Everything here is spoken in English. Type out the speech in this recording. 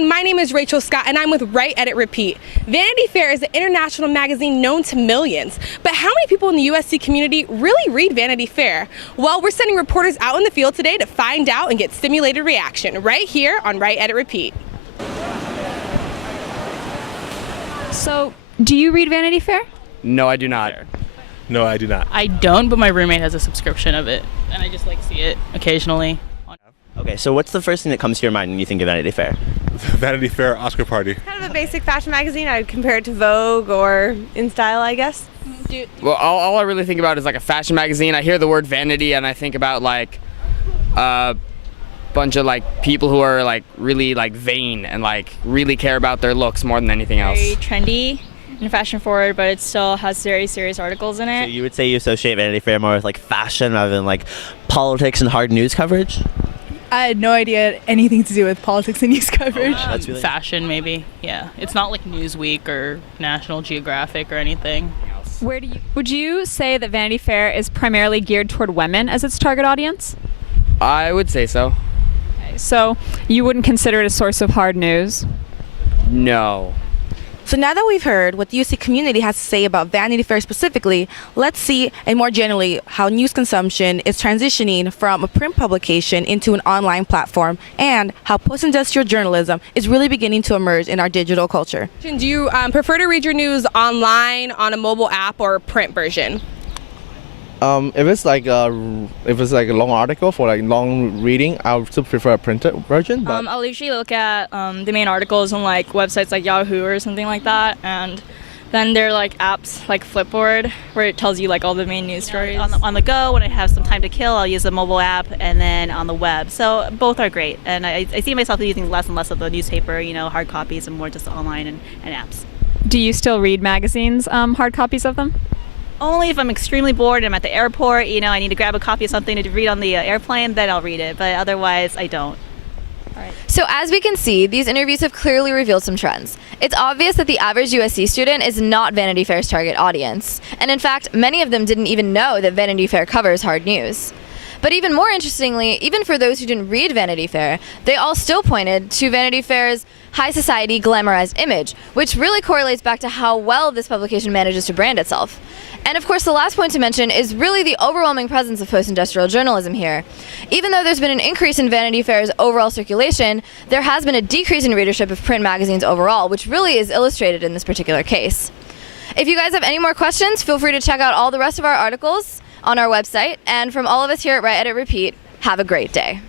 everyone, my name is Rachel Scott and I'm with Write, Edit, Repeat. Vanity Fair is an international magazine known to millions, but how many people in the USC community really read Vanity Fair? Well, we're sending reporters out in the field today to find out and get stimulated reaction right here on Write, Edit, Repeat. So, do you read Vanity Fair? No, I do not. No, I do not. I don't, but my roommate has a subscription of it, and I just see it occasionally. Okay, so what's the first thing that comes to your mind when you think of Vanity Fair? Vanity Fair Oscar party. Kind of a basic fashion magazine. I'd compare it to Vogue or In Style, I guess. Well, all I really think about is a fashion magazine. I hear the word vanity and I think about a bunch of people who are really vain and really care about their looks more than anything else. Very trendy and fashion forward, but it still has very serious articles in it. So you would say you associate Vanity Fair more with fashion rather than politics and hard news coverage? I had no idea anything to do with politics and news coverage. That's really Fashion, maybe. Yeah, it's not like Newsweek or National Geographic or anything. Would you say that Vanity Fair is primarily geared toward women as its target audience? I would say so. Okay, so you wouldn't consider it a source of hard news? No. So now that we've heard what the USC community has to say about Vanity Fair specifically, let's see, and more generally, how news consumption is transitioning from a print publication into an online platform, and how post-industrial journalism is really beginning to emerge in our digital culture. Do you prefer to read your news online, on a mobile app, or print version? If it's a long article for long reading, I would still prefer a printed version. But I'll usually look at the main articles on websites like Yahoo or something like that, and then there are apps like Flipboard where it tells you all the main news stories. On the go, when I have some time to kill, I'll use the mobile app, and then on the web. So both are great, and I see myself using less and less of the newspaper, hard copies, and more just online and apps. Do you still read magazines, hard copies of them? Only if I'm extremely bored and I'm at the airport, I need to grab a copy of something to read on the airplane, then I'll read it, but otherwise I don't. So as we can see, these interviews have clearly revealed some trends. It's obvious that the average USC student is not Vanity Fair's target audience. And in fact, many of them didn't even know that Vanity Fair covers hard news. But even more interestingly, even for those who didn't read Vanity Fair, they all still pointed to Vanity Fair's high society glamorized image, which really correlates back to how well this publication manages to brand itself. And of course, the last point to mention is really the overwhelming presence of post-industrial journalism here. Even though there's been an increase in Vanity Fair's overall circulation, there has been a decrease in readership of print magazines overall, which really is illustrated in this particular case. If you guys have any more questions, feel free to check out all the rest of our articles on our website. And from all of us here at Write, Edit, Repeat, have a great day.